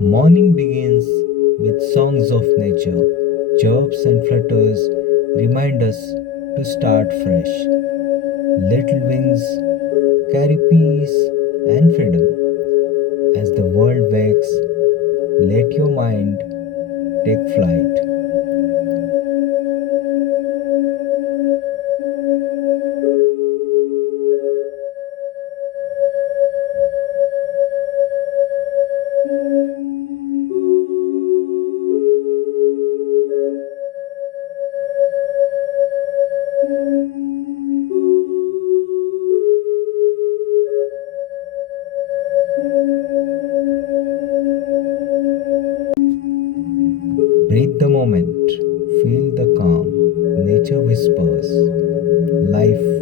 Morning begins with songs of nature. Chirps and flutters remind us to start fresh. Little wings carry peace and freedom. As the world wakes, let your mind take flight. Breathe the moment, feel the calm. Nature whispers, life